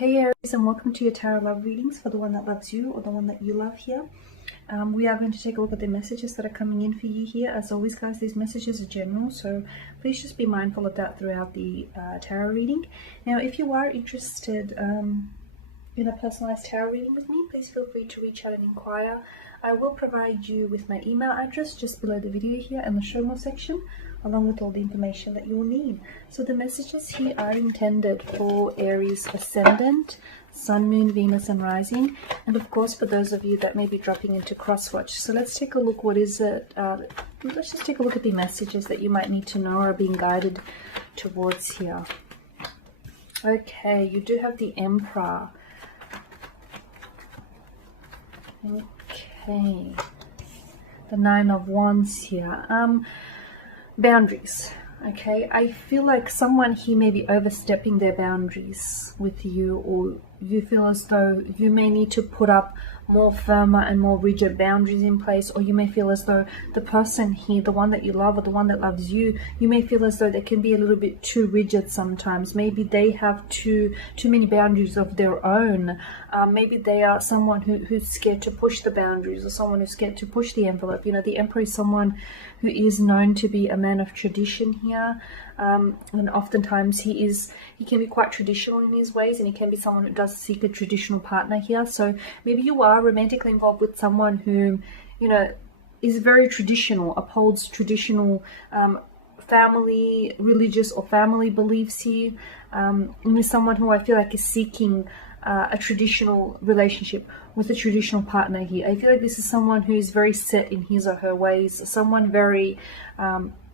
Hey Aries, and welcome to your tarot love readings for the one that loves you or the one that you love here. We are going to take a look at the messages that are coming in for you here. As always guys, these messages are general, so please just be mindful of that throughout the tarot reading. Now if you are interested in a personalized tarot reading with me, please feel free to reach out and inquire. I will provide you with my email address just below the video here in the show more section, along with all the information that you will need. So the messages here are intended for Aries ascendant, Sun, Moon, Venus and Rising, and of course for those of you that may be dropping into crosswatch. So let's take a look. What is it? Let's just take a look at the messages that you might need to know or are being guided towards here. Okay, you do have the Emperor. Okay, the Nine of Wands here. Boundaries. Okay, I feel like someone here may be overstepping their boundaries with you, or you feel as though you may need to put up more firmer and more rigid boundaries in place, or you may feel as though the person here, the one that you love or the one that loves you, you may feel as though they can be a little bit too rigid sometimes. Maybe they have too many boundaries of their own. Maybe they are someone who's scared to push the boundaries, or someone who's scared to push the envelope. You know, the Emperor is someone who is known to be a man of tradition here, and oftentimes he can be quite traditional in his ways, and he can be someone who does seek a traditional partner here. So maybe you are romantically involved with someone who, you know, is very traditional, upholds traditional family, religious or family beliefs here, and is someone who I feel like is seeking a traditional relationship with a traditional partner here. I feel like this is someone who is very set in his or her ways, someone very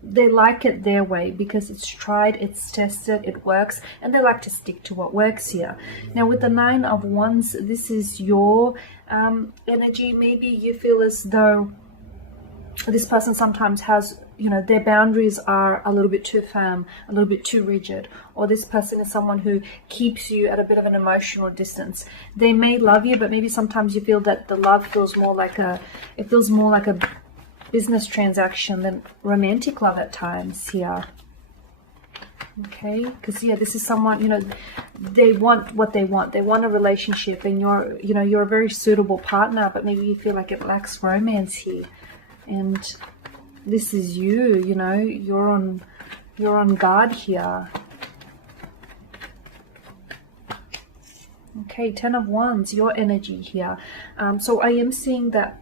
they like it their way because it's tried, it's tested, it works, and they like to stick to what works here. Now with the Nine of Wands, this is your energy. Maybe you feel as though this person sometimes has, you know, their boundaries are a little bit too firm, a little bit too rigid, or this person is someone who keeps you at a bit of an emotional distance. They may love you, but maybe sometimes you feel that the love feels more like a business transaction than romantic love at times here. Okay, because yeah, this is someone, you know, they want what they want. They want a relationship, and you're a very suitable partner, but maybe you feel like it lacks romance here. And this is you know, you're on guard here. Okay, Ten of Wands, your energy here. So I am seeing that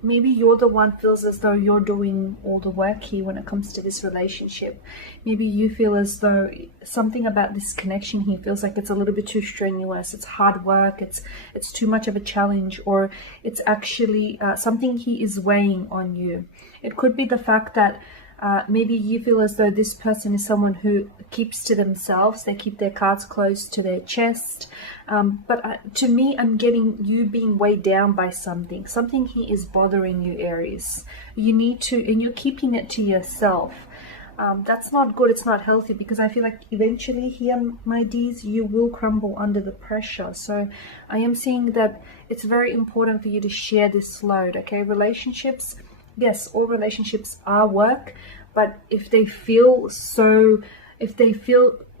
maybe you're the one feels as though you're doing all the work here when it comes to this relationship. Maybe you feel as though something about this connection here feels like it's a little bit too strenuous, it's hard work, it's too much of a challenge, or it's actually something he is weighing on you. It could be the fact that maybe you feel as though this person is someone who keeps to themselves. They keep their cards close to their chest. But to me, I'm getting you being weighed down by something. Something here is bothering you, Aries. You need to, and you're keeping it to yourself. That's not good. It's not healthy, because I feel like eventually here, my Ds, you will crumble under the pressure. So I am seeing that it's very important for you to share this load, okay? Relationships, yes, all relationships are work, but if they feel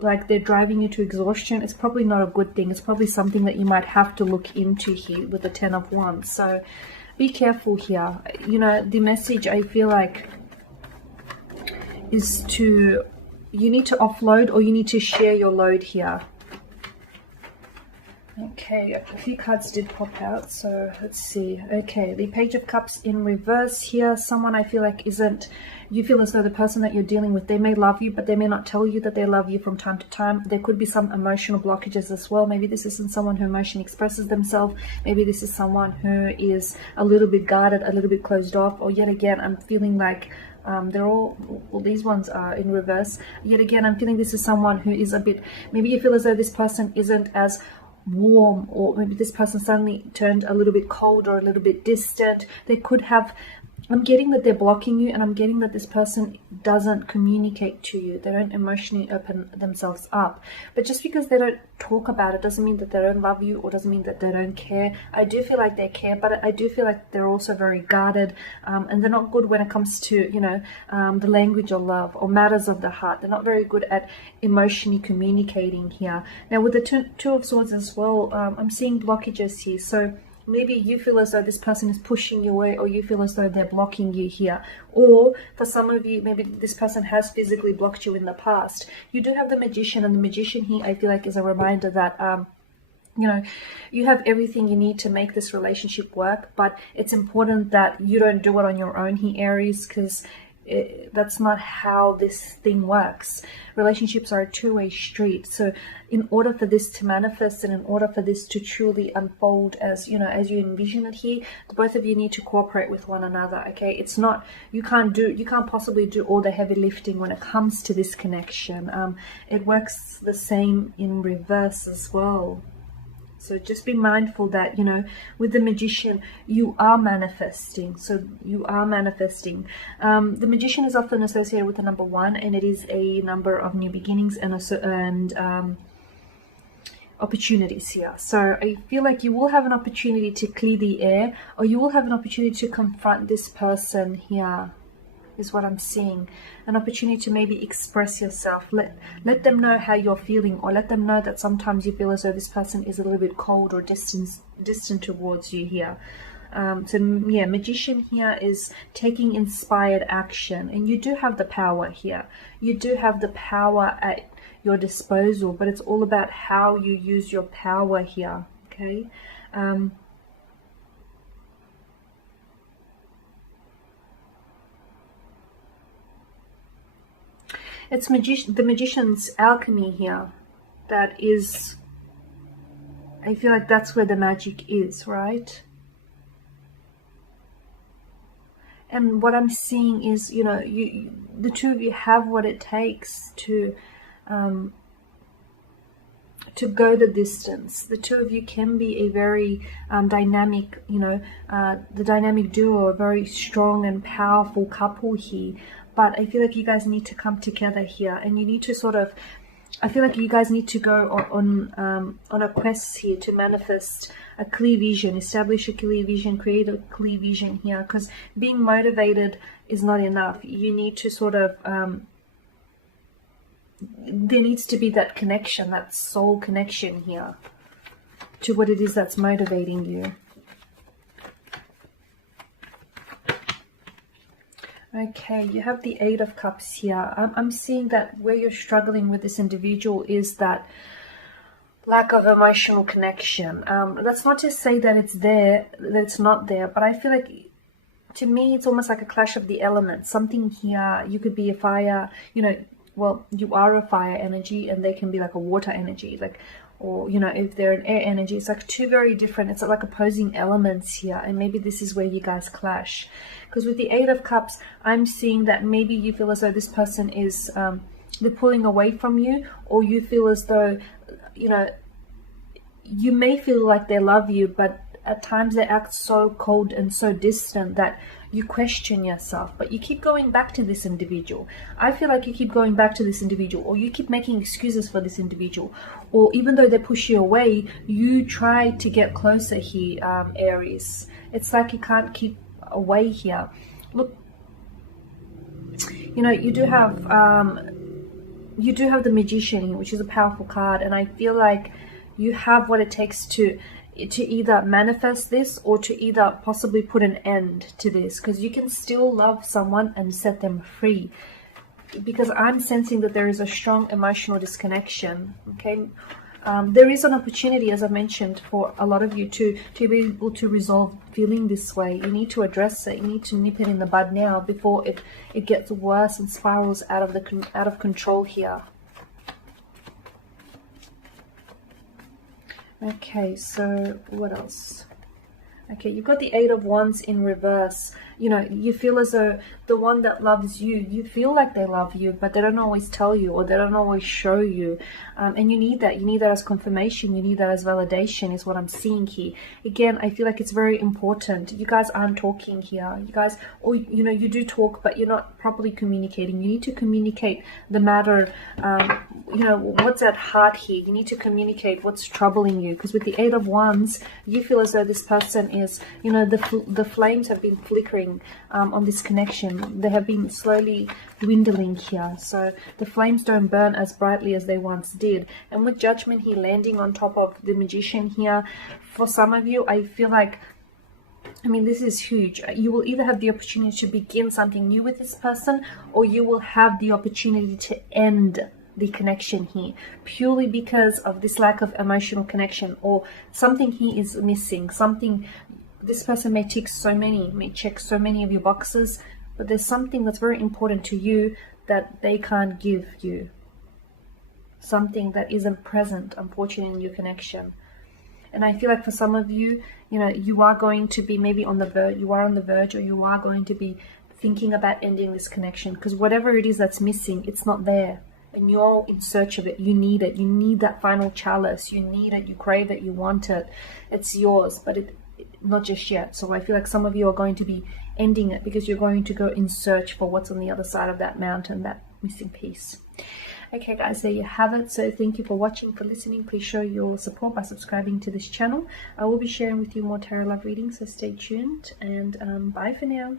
like they're driving you to exhaustion, it's probably not a good thing. It's probably something that you might have to look into here with the Ten of Wands. So be careful here. You know, the message I feel like is you need to offload, or you need to share your load here. Okay, a few cards did pop out, so let's see. Okay, the Page of Cups in reverse here. Someone I feel like you feel as though the person that you're dealing with, they may love you, but they may not tell you that they love you from time to time. There could be some emotional blockages as well. Maybe this isn't someone who emotionally expresses themselves. Maybe this is someone who is a little bit guarded, a little bit closed off, or yet again, I'm feeling like these ones are in reverse. Yet again, I'm feeling this is someone who is a bit, maybe you feel as though this person isn't as warm, or maybe this person suddenly turned a little bit cold or a little bit distant. They could have I'm getting that they're blocking you, and I'm getting that this person doesn't communicate to you. They don't emotionally open themselves up. But just because they don't talk about it doesn't mean that they don't love you, or doesn't mean that they don't care. I do feel like they care, but I do feel like they're also very guarded, and they're not good when it comes to, you know, the language of love or matters of the heart. They're not very good at emotionally communicating here. Now with the Two of Swords as well, I'm seeing blockages here. So maybe you feel as though this person is pushing you away, or you feel as though they're blocking you here. Or for some of you, maybe this person has physically blocked you in the past. You do have the Magician, and the Magician here, I feel like, is a reminder that, you know, you have everything you need to make this relationship work, but it's important that you don't do it on your own here, Aries, because that's not how this thing works. Relationships are a two-way street. So in order for this to manifest, and in order for this to truly unfold as, you know, as you envision it here, the both of you need to cooperate with one another. Okay, it's not, you can't possibly do all the heavy lifting when it comes to this connection. It works the same in reverse as well. So just be mindful that, you know, with the Magician, you are manifesting. So you are manifesting. The Magician is often associated with the number 1, and it is a number of new beginnings and opportunities here. So I feel like you will have an opportunity to clear the air, or you will have an opportunity to confront this person here, is what I'm seeing. An opportunity to maybe express yourself. Let them know how you're feeling, or let them know that sometimes you feel as though this person is a little bit cold or distant towards you here. So yeah, Magician here is taking inspired action, and you do have the power here. You do have the power at your disposal, but it's all about how you use your power here. Okay. It's the Magician's alchemy here. That is, I feel like that's where the magic is, right? And what I'm seeing is, you know, the two of you have what it takes to go the distance. The two of you can be a very dynamic, you know, the dynamic duo, a very strong and powerful couple here. But I feel like you guys need to come together here, and you need to sort of, I feel like you guys need to go on a quest here to manifest a clear vision, establish a clear vision, create a clear vision here, because being motivated is not enough. You need to sort of, there needs to be that connection, that soul connection here to what it is that's motivating you. Okay, you have the 8 of Cups here. I'm seeing that where you're struggling with this individual is that lack of emotional connection. That's not to say that it's there, that it's not there, but I feel like, to me, it's almost like a clash of the elements. Something here, you could be a fire, you know, well, you are a fire energy, and they can be like a water energy, like, or, you know, if they're an air energy, it's like two very different, it's like opposing elements here, and maybe this is where you guys clash. Because with the 8 of Cups, I'm seeing that maybe you feel as though this person is, they're pulling away from you, or you feel as though, you know, you may feel like they love you, but at times they act so cold and so distant that you question yourself, but you keep going back to this individual. I feel like you keep going back to this individual, or you keep making excuses for this individual, or even though they push you away, you try to get closer here, Aries. It's like you can't keep away here. Look, you know, you do have the Magician, which is a powerful card, and I feel like you have what it takes to either manifest this, or to either possibly put an end to this, because you can still love someone and set them free, because I'm sensing that there is a strong emotional disconnection. Okay, there is an opportunity, as I mentioned, for a lot of you to be able to resolve feeling this way. You need to address it. You need to nip it in the bud now before it gets worse and spirals out of control here. Okay, so what else? Okay, you've got the 8 of Wands in reverse. you know, you feel as though the one that loves you, you feel like they love you, but they don't always tell you, or they don't always show you. And you need that. You need that as confirmation. You need that as validation, is what I'm seeing here. Again, I feel like it's very important. You guys aren't talking here. You guys, or, you know, you do talk, but you're not properly communicating. You need to communicate the matter, you know, what's at heart here. You need to communicate what's troubling you, because with the Eight of Wands, you feel as though this person is, you know, the flames have been flickering on this connection. They have been slowly dwindling here, so the flames don't burn as brightly as they once did. And with Judgment here landing on top of the Magician here, for some of you, I feel like, I mean, this is huge. You will either have the opportunity to begin something new with this person, or you will have the opportunity to end the connection here, purely because of this lack of emotional connection, or something he is missing. Something, this person may check so many of your boxes, but there's something that's very important to you that they can't give you. Something that isn't present, unfortunately, in your connection. And I feel like for some of you, you know, you are going to be maybe on the verge, you are on the verge, or you are going to be thinking about ending this connection, because whatever it is that's missing, it's not there. And you're in search of it. You need it. You need that final chalice. You need it. You crave it. You want it. It's yours, but not just yet. So I feel like some of you are going to be ending it because you're going to go in search for what's on the other side of that mountain, that missing piece. Okay guys, there you have it. So thank you for watching, for listening. Please show your support by subscribing to this channel. I will be sharing with you more tarot love readings, so stay tuned, and bye for now.